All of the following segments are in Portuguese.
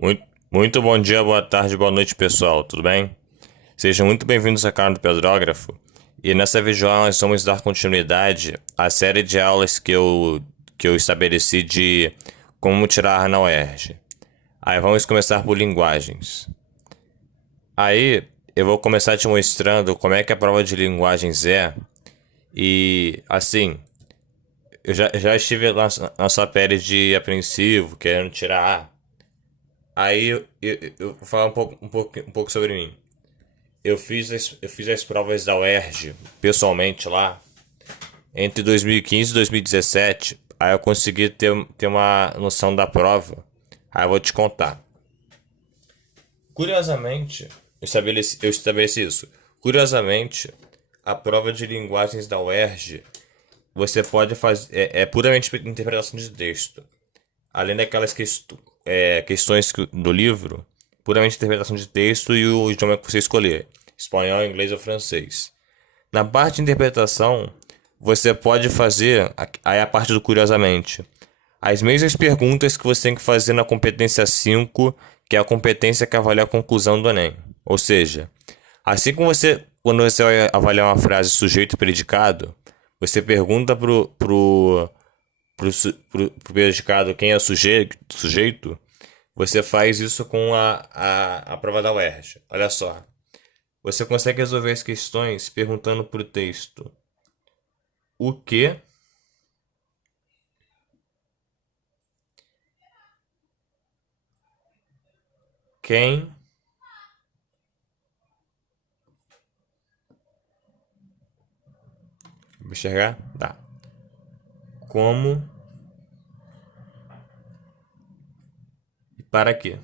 Muito bom dia, boa tarde, boa noite, pessoal. Tudo bem? Sejam muito bem-vindos ao canal do Pedrógrafo. E nessa videoaula nós vamos dar continuidade à série de aulas que eu estabeleci de como tirar na UERJ. Aí vamos começar por linguagens. Aí eu vou começar te mostrando como é que a prova de linguagens é. E assim, eu já estive lá na sua pele de apreensivo, querendo tirar A. Aí eu vou falar um pouco sobre mim. Eu fiz as provas da UERJ pessoalmente lá entre 2015 e 2017. Aí eu consegui ter uma noção da prova. Aí eu vou te contar. Curiosamente, eu estabeleci isso. Curiosamente, a prova de linguagens da UERJ você pode fazer. É puramente interpretação de texto. Além daquelas questões do livro, puramente interpretação de texto e o idioma que você escolher, espanhol, inglês ou francês. Na parte de interpretação, você pode fazer, aí a parte do curiosamente, as mesmas perguntas que você tem que fazer na competência 5, que é a competência que avalia a conclusão do Enem. Ou seja, assim como quando você vai avaliar uma frase sujeito e predicado, você pergunta pro predicado quem é o sujeito, você faz isso com a prova da UERJ. Olha só. Você consegue resolver as questões perguntando pro texto o que, quem, enxergar? Tá. Como e para quê.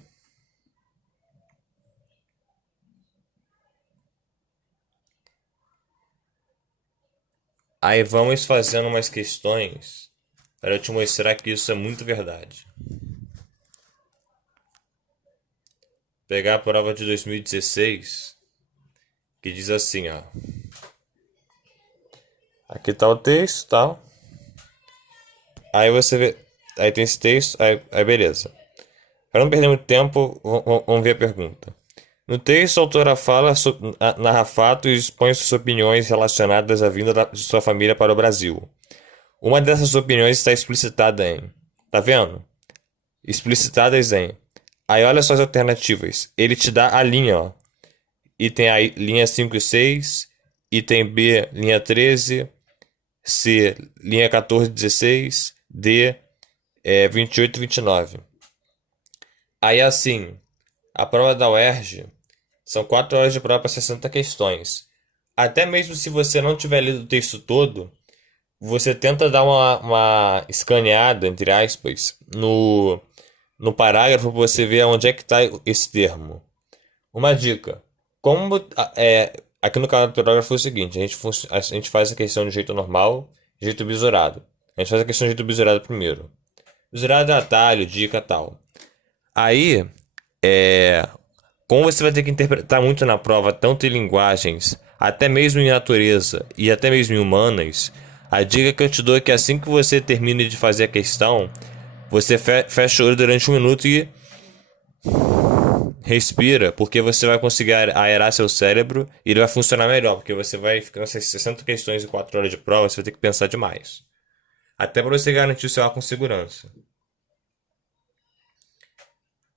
Aí vamos fazendo umas questões para eu te mostrar que isso é muito verdade. Pegar a prova de 2016, que diz assim, ó. Aqui tá o texto, tal. Aí você vê, aí tem esse texto, aí beleza. Para não perder muito tempo, vamos ver a pergunta. No texto, a autora narra fatos e expõe suas opiniões relacionadas à vinda de sua família para o Brasil. Uma dessas opiniões está explicitada em. Tá vendo? Explicitadas em. Aí olha só as alternativas. Ele te dá a linha, ó. Item A, linha 5 e 6. Item B, linha 13. C, linha 14 e 16. D, 28 e 29. Aí assim, a prova da UERJ são 4 horas de prova para 60 questões. Até mesmo se você não tiver lido o texto todo, você tenta dar uma escaneada, entre aspas, no parágrafo para você ver onde é que está esse termo. Uma dica. Como aqui no canal do Parágrafo é o seguinte, a gente faz a questão de jeito normal, jeito bisurado. A gente faz a questão de jeito bisurado primeiro. Bisurado é atalho, dica tal. Aí, como você vai ter que interpretar muito na prova, tanto em linguagens, até mesmo em natureza e até mesmo em humanas, a dica que eu te dou é que assim que você termine de fazer a questão, você fecha o olho durante 1 minuto e respira, porque você vai conseguir aerar seu cérebro e ele vai funcionar melhor, porque você vai ficar nessas 60 questões em 4 horas de prova, você vai ter que pensar demais. Até para você garantir o seu ar com segurança.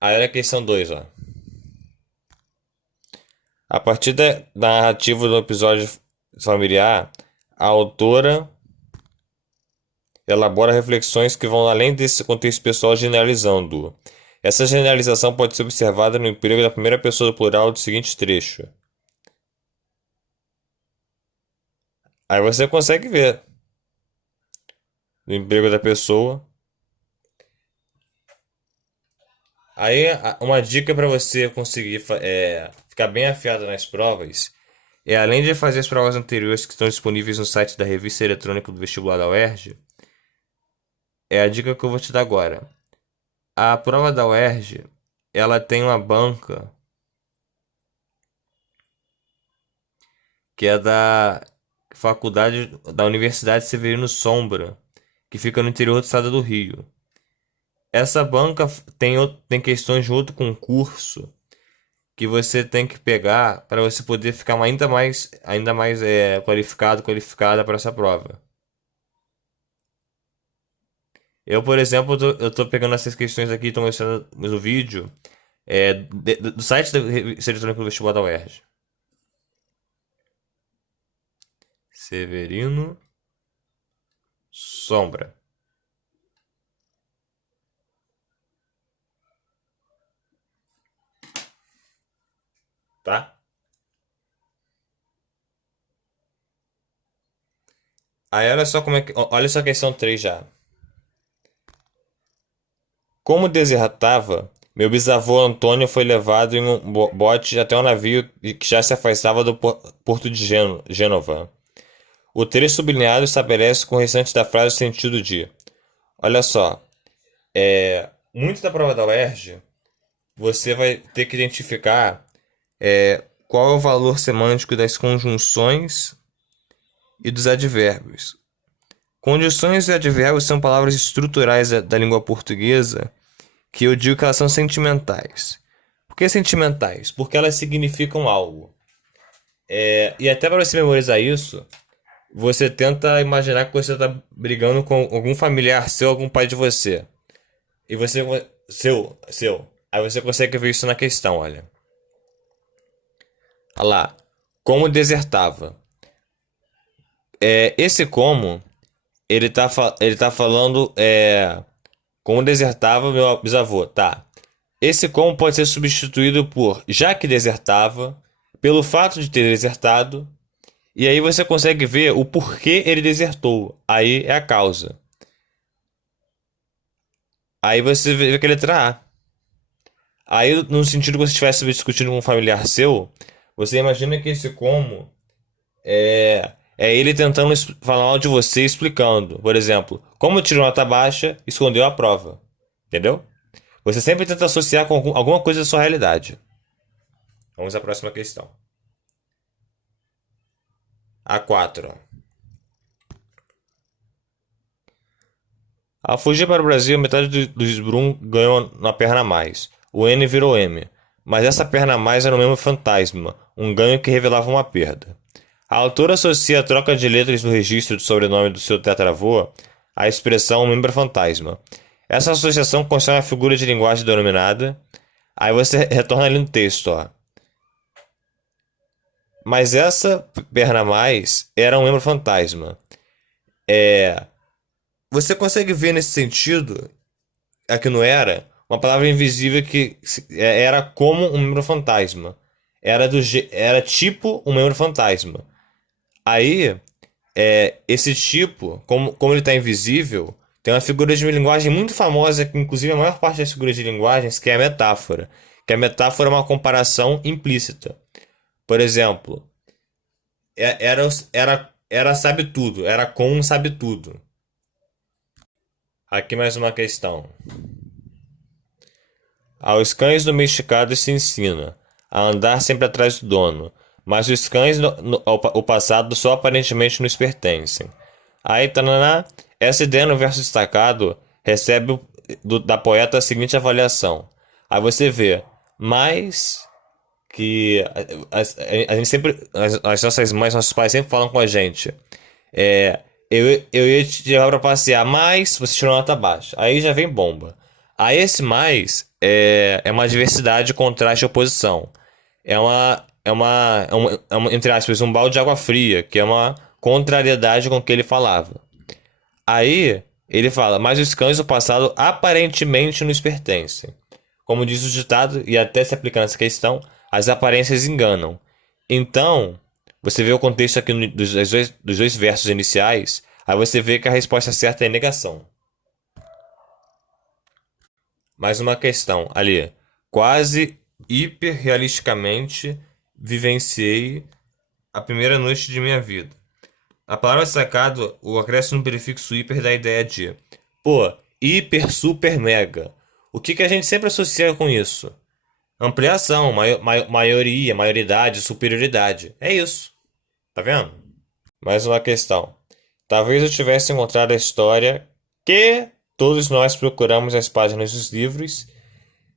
Aí olha a questão 2, ó. A partir da narrativa do episódio familiar, a autora elabora reflexões que vão além desse contexto pessoal, generalizando. Essa generalização pode ser observada no emprego da primeira pessoa do plural do seguinte trecho. Aí você consegue ver o emprego da pessoa. Aí uma dica para você conseguir ficar bem afiado nas provas é, além de fazer as provas anteriores que estão disponíveis no site da revista eletrônica do vestibular da UERJ, é a dica que eu vou te dar agora. A prova da UERJ, ela tem uma banca que é da Universidade Severino Sombra, que fica no interior do estado do Rio. Essa banca tem questões junto com o curso que você tem que pegar para você poder ficar ainda mais qualificada para essa prova. Eu, por exemplo, eu tô pegando essas questões aqui, estou mostrando no vídeo, do site da Revista Eletrônica do Vestibular da UERJ. Severino Sombra. Tá? Aí olha só como é que. Olha só a questão 3 já. Como desertava, meu bisavô Antônio foi levado em um bote até um navio que já se afastava do porto de Gênova. O trecho sublinhado estabelece com o restante da frase o sentido de. Olha só, muito da prova da UERJ, você vai ter que identificar qual é o valor semântico das conjunções e dos advérbios. Conjunções e advérbios são palavras estruturais da língua portuguesa que eu digo que elas são sentimentais. Por que sentimentais? Porque elas significam algo. E até para você memorizar isso, você tenta imaginar que você está brigando com algum familiar seu, algum pai de você. E você. Seu. Aí você consegue ver isso na questão, olha. Olha lá. Como desertava. Esse como, ele tá falando. Como desertava meu bisavô, tá? Esse como pode ser substituído por já que desertava, pelo fato de ter desertado, e aí você consegue ver o porquê ele desertou. Aí é a causa. Aí você vê que a letra A. Aí, no sentido que você estivesse discutindo com um familiar seu, você imagina que esse como é ele tentando falar mal de você explicando. Por exemplo, como tirou nota baixa, escondeu a prova. Entendeu? Você sempre tenta associar com alguma coisa da sua realidade. Vamos à próxima questão. A 4. Ao fugir para o Brasil, metade dos Brum ganhou na perna a mais. O N virou M. Mas essa perna a mais era o mesmo fantasma, um ganho que revelava uma perda. A autora associa a troca de letras no registro de sobrenome do seu tetravô à expressão membro fantasma. Essa associação constrói uma figura de linguagem denominada. Aí você retorna ali no texto, ó. Mas essa perna a mais era um membro fantasma. Você consegue ver nesse sentido, aqui não era, uma palavra invisível que era como um membro fantasma. Era tipo um membro fantasma. Aí, esse tipo, como ele está invisível, tem uma figura de linguagem muito famosa, que inclusive a maior parte das figuras de linguagens, que é a metáfora. Que a metáfora é uma comparação implícita. Por exemplo, era sabe tudo, era com um sabe tudo. Aqui mais uma questão. Aos cães domesticados se ensina a andar sempre atrás do dono, mas os cães ao passado só aparentemente nos pertencem. Aí, tananá, essa ideia no verso destacado recebe da poeta a seguinte avaliação. Aí você vê, mais que a gente sempre, as nossas mães, nossos pais sempre falam com a gente. É, eu ia te levar pra passear, mas você tirou nota baixa. Aí já vem bomba. Aí esse mais é uma diversidade, contraste e oposição. Entre aspas, um balde de água fria, que é uma contrariedade com o que ele falava. Aí ele fala, mas os cães do passado aparentemente nos pertencem. Como diz o ditado, e até se aplica nessa questão, as aparências enganam. Então, você vê o contexto aqui dos dois versos iniciais, aí você vê que a resposta certa é negação. Mais uma questão ali. Quase hiperrealisticamente vivenciei a primeira noite de minha vida. A palavra sacado, o acréscimo no prefixo hiper dá a ideia de, pô, hiper, super, mega. O que a gente sempre associa com isso? Ampliação, maioria, maioridade, superioridade. É isso. Tá vendo? Mais uma questão. Talvez eu tivesse encontrado a história que. todos nós procuramos as páginas dos livros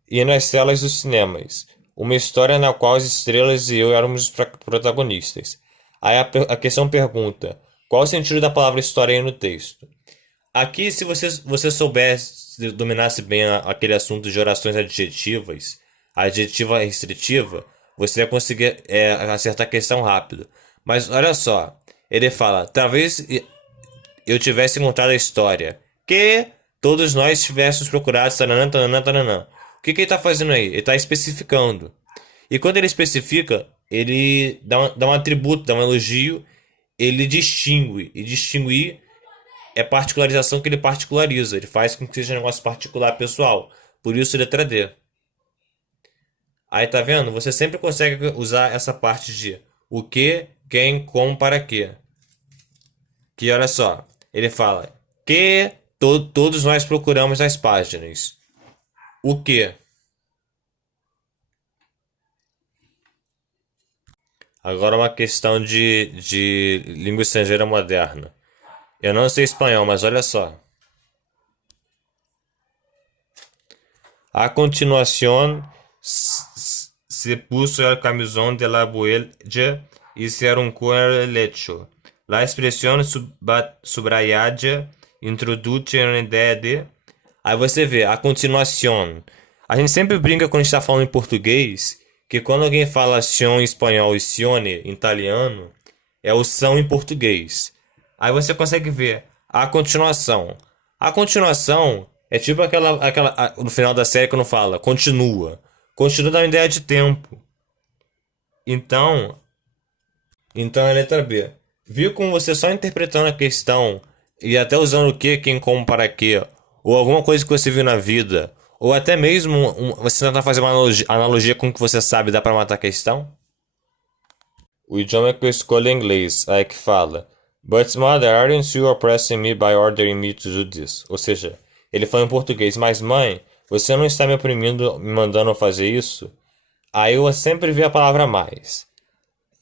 e nas telas dos cinemas. Uma história na qual as estrelas e eu éramos os protagonistas. Aí a questão pergunta: qual o sentido da palavra história aí no texto? Aqui, se você soubesse, dominasse bem aquele assunto de orações adjetivas, adjetiva restritiva, você ia conseguir acertar a questão rápido. Mas olha só, ele fala: talvez eu tivesse encontrado a história que todos nós tivéssemos procurado, tananã, tananã, tananã. O que ele está fazendo aí? Ele está especificando. E quando ele especifica, ele dá um atributo, dá um elogio, ele distingue. E distinguir é particularização que ele particulariza. Ele faz com que seja um negócio particular pessoal. Por isso, letra D. Aí tá vendo? Você sempre consegue usar essa parte de o que, quem, como, para quê. Que olha só, ele fala que todos nós procuramos nas páginas. O que? Agora uma questão de língua estrangeira moderna. Eu não sei espanhol, mas olha só. A continuación se puso el camisón de la abuela y se arrancó el lecho. La expresión subrayada introduce uma ideia de... Aí você vê, a continuação. A gente sempre brinca quando a gente está falando em português, que quando alguém fala sion em espanhol e sione em italiano, é o são em português. Aí você consegue ver a continuação. A continuação é tipo no final da série quando fala continua. Continua dá uma ideia de tempo. Então é a letra B. Viu como você só interpretando a questão e até usando o que, quem, como, para quê, ou alguma coisa que você viu na vida, ou até mesmo você tentar fazer uma analogia com o que você sabe, dá pra matar a questão? O idioma que eu escolho é inglês, aí que fala But mother, aren't you oppressing me by ordering me to do this? Ou seja, ele fala em português, mas mãe, você não está me oprimindo, me mandando fazer isso? Aí eu sempre vi a palavra mais.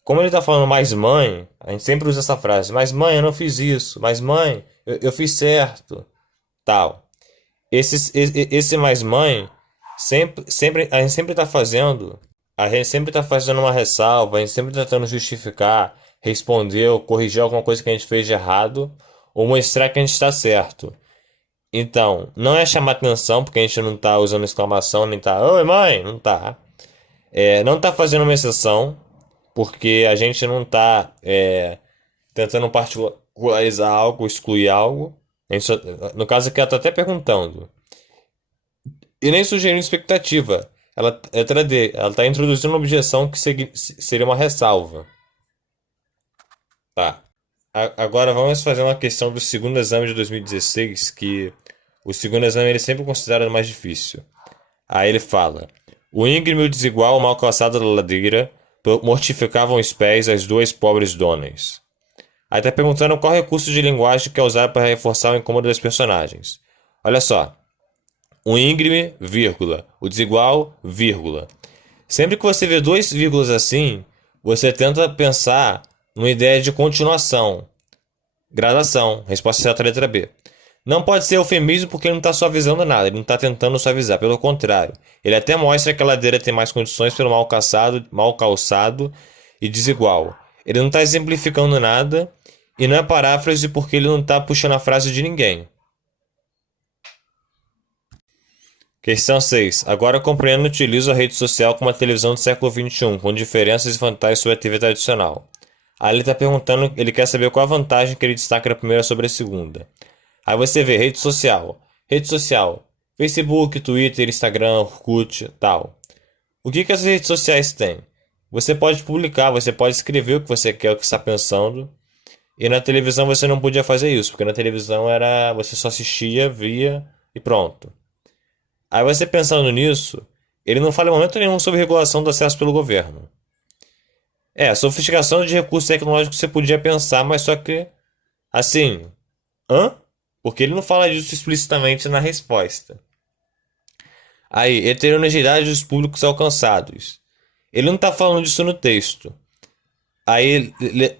Como ele tá falando mais mãe, a gente sempre usa essa frase, mas mãe, eu não fiz isso, mas mãe, eu fiz certo, tal. Esse mais mãe, a gente sempre tá fazendo, a gente sempre tá fazendo uma ressalva, a gente sempre tá tentando justificar, responder ou corrigir alguma coisa que a gente fez de errado, ou mostrar que a gente está certo. Então, não é chamar atenção, porque a gente não tá usando exclamação, nem tá, oi mãe, não tá. Não tá fazendo uma exceção, porque a gente não tá tentando particularizar algo, excluir algo. No caso aqui ela tá até perguntando. E nem sugerindo expectativa. Ela tá introduzindo uma objeção que seria uma ressalva. Tá. Agora vamos fazer uma questão do segundo exame de 2016, que o segundo exame ele é sempre considerado mais difícil. Aí ele fala: o íngreme e o desigual, o mal calçado da ladeira, mortificavam os pés às duas pobres donas. Aí tá perguntando qual recurso de linguagem que é usado para reforçar o incômodo das personagens. Olha só. O íngreme, vírgula. O desigual, vírgula. Sempre que você vê dois vírgulas assim, você tenta pensar numa ideia de continuação. Gradação. Resposta certa, letra B. Não pode ser eufemismo porque ele não está suavizando nada. Ele não está tentando suavizar. Pelo contrário. Ele até mostra que a ladeira tem mais condições pelo mal calçado e desigual. Ele não está exemplificando nada. E não é paráfrase porque ele não está puxando a frase de ninguém. Questão 6. Agora compreendo e utilizo a rede social como a televisão do século XXI, com diferenças e vantagens sobre a TV tradicional. Aí ele está perguntando, ele quer saber qual a vantagem que ele destaca da primeira sobre a segunda. Aí você vê rede social. Rede social. Facebook, Twitter, Instagram, Orkut, tal. O que essas redes sociais têm? Você pode publicar, você pode escrever o que você quer, o que está pensando. E na televisão você não podia fazer isso, porque na televisão você só assistia, via e pronto. Aí você pensando nisso, ele não fala em momento nenhum sobre regulação do acesso pelo governo. Sofisticação de recursos tecnológicos você podia pensar, mas só que, assim, porque ele não fala disso explicitamente na resposta. Aí, heterogeneidade dos públicos alcançados. Ele não está falando disso no texto. Aí,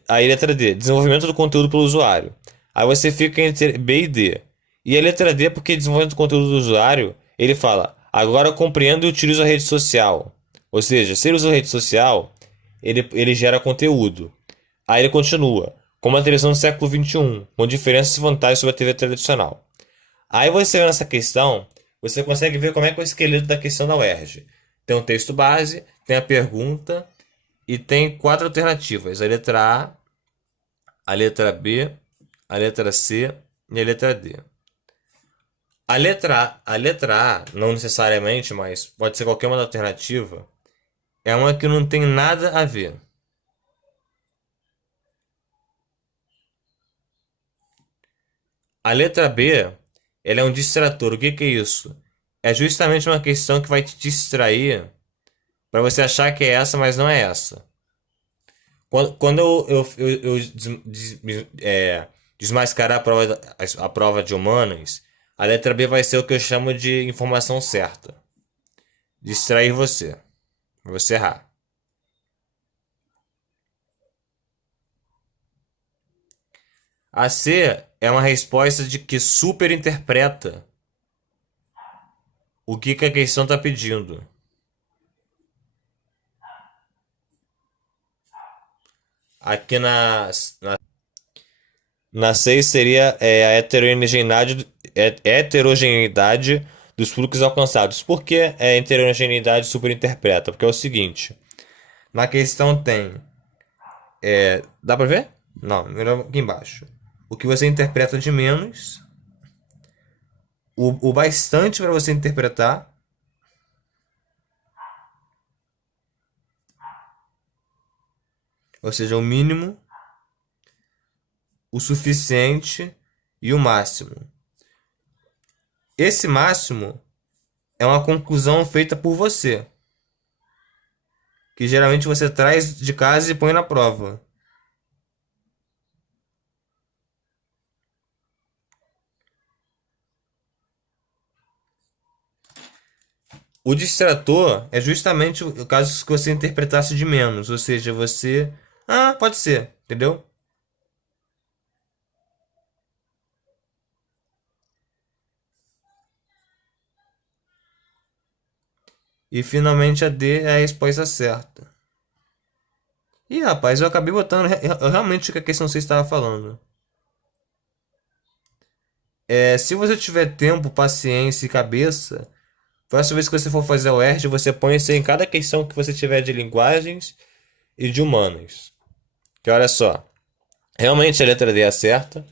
letra D, desenvolvimento do conteúdo pelo usuário. Aí você fica entre B e D. E a letra D, porque desenvolvimento do conteúdo do usuário, ele fala, agora eu compreendo e utilizo a rede social. Ou seja, se ele usa a rede social, ele gera conteúdo. Aí ele continua, como a televisão do século XXI, com diferenças e vantagens sobre a TV tradicional. Aí você vê nessa questão, você consegue ver como é que é o esqueleto da questão da UERJ. Tem um texto base, tem a pergunta e tem quatro alternativas: a letra a letra B, a letra C e a letra D. A letra A, não necessariamente, mas pode ser qualquer uma da alternativa, é uma que não tem nada a ver. A letra B, ela é um distrator. O que que é isso? É justamente uma questão que vai te distrair para você achar que é essa, mas não é essa. Quando eu desmascarar a prova de humanas, a letra B vai ser o que eu chamo de informação certa. Distrair você. Você errar. A C é uma resposta de que superinterpreta o que a questão está pedindo. Aqui na 6 seria a heterogeneidade dos fluxos alcançados. Por que a heterogeneidade superinterpreta? Porque é o seguinte: na questão tem. Dá pra ver? Não, melhor aqui embaixo. O que você interpreta de menos, o bastante para você interpretar, ou seja, o mínimo, o suficiente e o máximo. Esse máximo é uma conclusão feita por você, que geralmente você traz de casa e põe na prova. O distrator é justamente o caso que você interpretasse de menos, ou seja, você. Ah, pode ser, entendeu? E finalmente a D é a resposta certa. Ih, rapaz, eu acabei botando realmente o que a questão 6 estava falando. Se você tiver tempo, paciência e cabeça, próxima vez que você for fazer o ERJ, você põe isso em cada questão que você tiver de linguagens e de humanas. Que olha só, realmente a letra D é certa.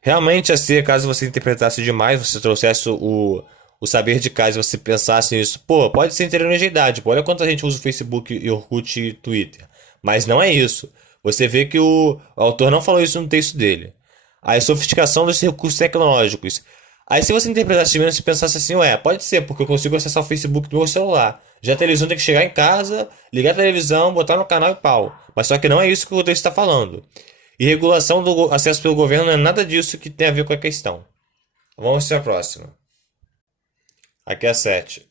Realmente a C, caso você interpretasse demais, você trouxesse o saber de casa e você pensasse nisso, pô, pode ser heterogeneidade, pô, olha quanta gente usa o Facebook e Orkut e Twitter. Mas não é isso. Você vê que o autor não falou isso no texto dele. A sofisticação dos recursos tecnológicos. Aí se você interpretasse menos e pensasse assim, ué, pode ser, porque eu consigo acessar o Facebook do meu celular. Já a televisão tem que chegar em casa, ligar a televisão, botar no canal e pau. Mas só que não é isso que o texto está falando. E regulação do acesso pelo governo não é nada disso que tem a ver com a questão. Vamos para a próxima. Aqui é a 7.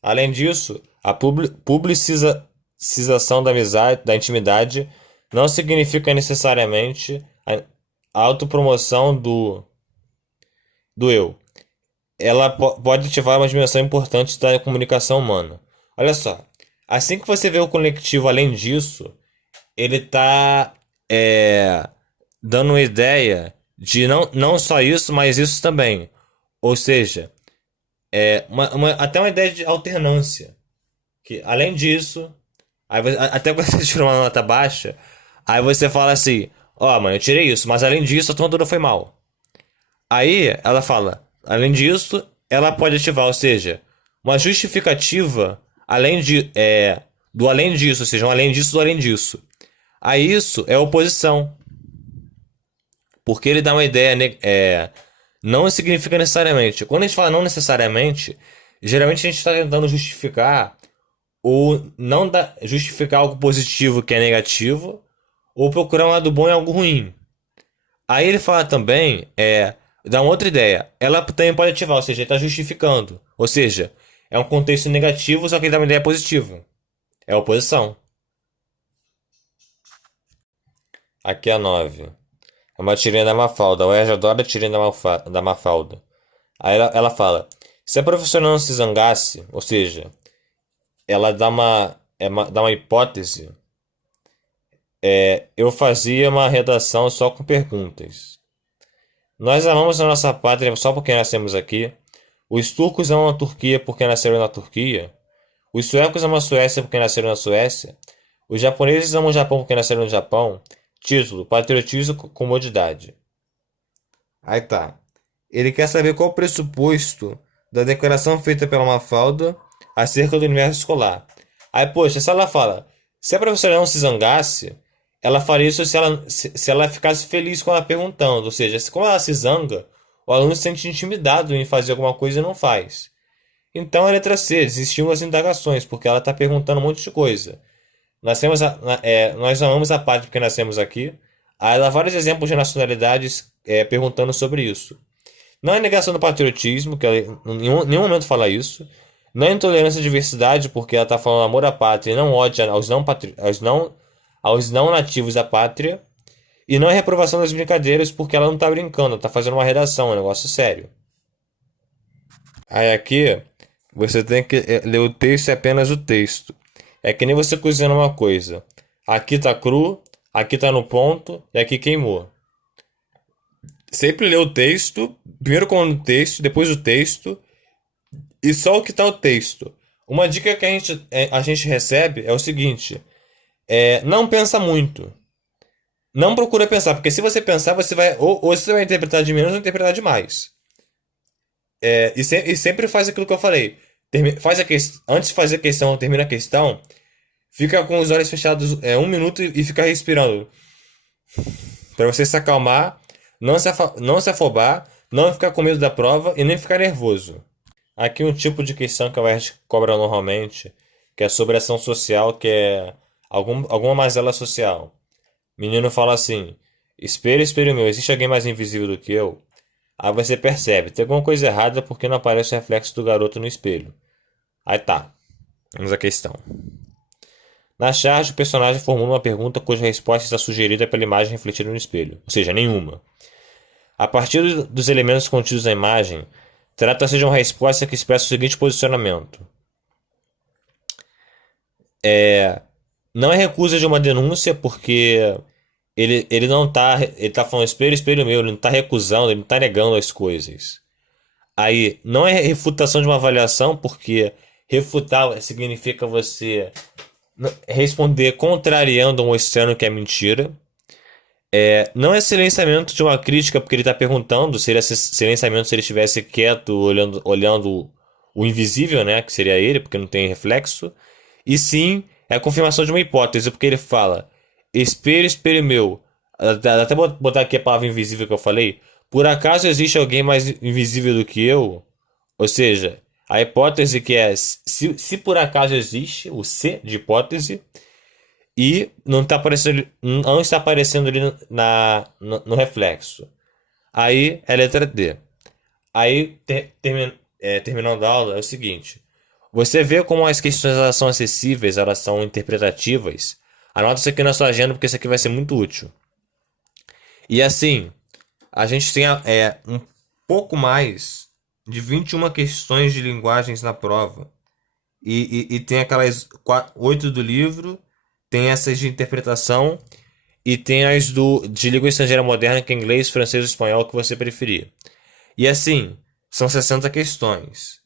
Além disso, a publicização da amizade, da intimidade, não significa necessariamente a autopromoção do eu. Ela pode ativar uma dimensão importante da comunicação humana. Olha só, assim que você vê o conectivo além disso, ele está dando uma ideia de não só isso, mas isso também. Ou seja, até uma ideia de alternância. Que além disso, até quando você tirou uma nota baixa, aí você fala assim: ó, mano, eu tirei isso, mas além disso, a tua nota foi mal. Aí ela fala: além disso, ela pode ativar, ou seja, uma justificativa do além disso, ou seja, um além disso do além disso. Aí isso é oposição. Porque ele dá uma ideia, não significa necessariamente. Quando a gente fala não necessariamente, geralmente a gente está tentando justificar ou não justificar algo positivo que é negativo, ou procurar um lado bom em algo ruim. Aí ele fala também, dá uma outra ideia. Ela também pode ativar, ou seja, ele está justificando. Ou seja, é um contexto negativo, só que ele dá uma ideia positiva. É oposição. Aqui é a 9. É uma tirinha da Mafalda. A UERJ adora a tirinha da Mafalda. Aí ela fala: se a professora não se zangasse, ou seja, ela dá uma hipótese, eu fazia uma redação só com perguntas. Nós amamos a nossa pátria só porque nascemos aqui. Os turcos amam a Turquia porque nasceram na Turquia. Os suecos amam a Suécia porque nasceram na Suécia. Os japoneses amam o Japão porque nasceram no Japão. Título: patriotismo com comodidade. Aí tá. Ele quer saber qual o pressuposto da declaração feita pela Mafalda acerca do universo escolar. Aí, poxa, se ela fala, se a professora não se zangasse, ela faria isso se ela ficasse feliz com ela perguntando. Ou seja, como ela se zanga, o aluno se sente intimidado em fazer alguma coisa e não faz. Então, a letra C, desestimula as indagações, porque ela está perguntando um monte de coisa. Nós amamos a pátria porque nascemos aqui. Aí ela dá vários exemplos de nacionalidades perguntando sobre isso. Não é negação do patriotismo, que ela em nenhum momento fala isso. Não é intolerância à diversidade, porque ela está falando amor à pátria e não ódio aos não nativos da pátria. E não é reprovação das brincadeiras, porque ela não está brincando, ela está fazendo uma redação, é um negócio sério. Aí aqui, você tem que ler o texto e apenas o texto. É que nem você cozinhando uma coisa. Aqui tá cru, aqui tá no ponto e aqui queimou. Sempre lê o texto, primeiro com o texto, depois o texto e só o que tá o texto. Uma dica que a gente recebe é o seguinte: não pensa muito. Não procura pensar, porque se você pensar, você vai ou você vai interpretar de menos ou interpretar de mais. E sempre faz aquilo que eu falei. Antes de fazer a questão, termina a questão, fica com os olhos fechados 1 minuto e fica respirando. Para você se acalmar, não se afobar, não ficar com medo da prova e nem ficar nervoso. Aqui um tipo de questão que a UERJ cobra normalmente, que é sobre ação social, que é alguma mazela social. Menino fala assim: espelho, espelho meu, existe alguém mais invisível do que eu? Aí você percebe, tem alguma coisa errada porque não aparece o reflexo do garoto no espelho. Aí tá, vamos à questão. Na charge, o personagem formula uma pergunta cuja resposta está sugerida pela imagem refletida no espelho, ou seja, nenhuma. A partir dos elementos contidos na imagem, trata-se de uma resposta que expressa o seguinte posicionamento: não é recusa de uma denúncia porque ele não tá, ele tá falando espelho, espelho meu, ele não tá recusando, ele não tá negando as coisas. Aí, não é refutação de uma avaliação porque refutar significa você responder contrariando um externo que é mentira. Não é silenciamento de uma crítica porque ele está perguntando, seria silenciamento se ele estivesse quieto olhando o invisível, né, que seria ele, porque não tem reflexo. E sim, é a confirmação de uma hipótese, porque ele fala: espelho, espelho meu. Até botar aqui a palavra invisível que eu falei. Por acaso existe alguém mais invisível do que eu? Ou seja, a hipótese que é se por acaso existe, o C de hipótese, e não está aparecendo ali no reflexo. Aí é letra D. Aí, terminando a aula, é o seguinte: você vê como as questões elas são acessíveis, elas são interpretativas. Anota isso aqui na sua agenda porque isso aqui vai ser muito útil. E assim, a gente tem um pouco mais de 21 questões de linguagens na prova. E tem aquelas 8 do livro, tem essas de interpretação e tem as de língua estrangeira moderna, que é inglês, francês ou espanhol, que você preferir. E assim, são 60 questões.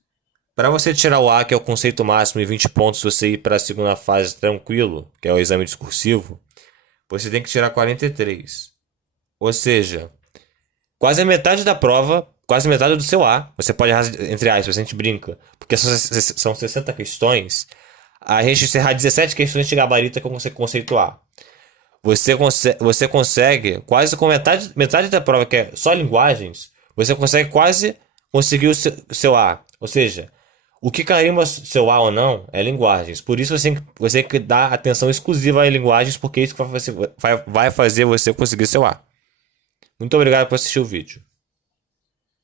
Para você tirar o A, que é o conceito máximo, e 20 pontos, você ir para a segunda fase tranquilo, que é o exame discursivo, você tem que tirar 43. Ou seja, quase a metade da prova, quase metade do seu A, você pode errar entre aspas, a gente brinca, porque são 60 questões, a gente encerrar 17 questões de gabarito com conceito A. Você consegue quase com metade da prova, que é só linguagens, você consegue quase conseguir o seu A. Ou seja, o que carimba seu A ou não é linguagens. Por isso você tem que dar atenção exclusiva a linguagens, porque é isso que vai fazer você conseguir seu A. Muito obrigado por assistir o vídeo.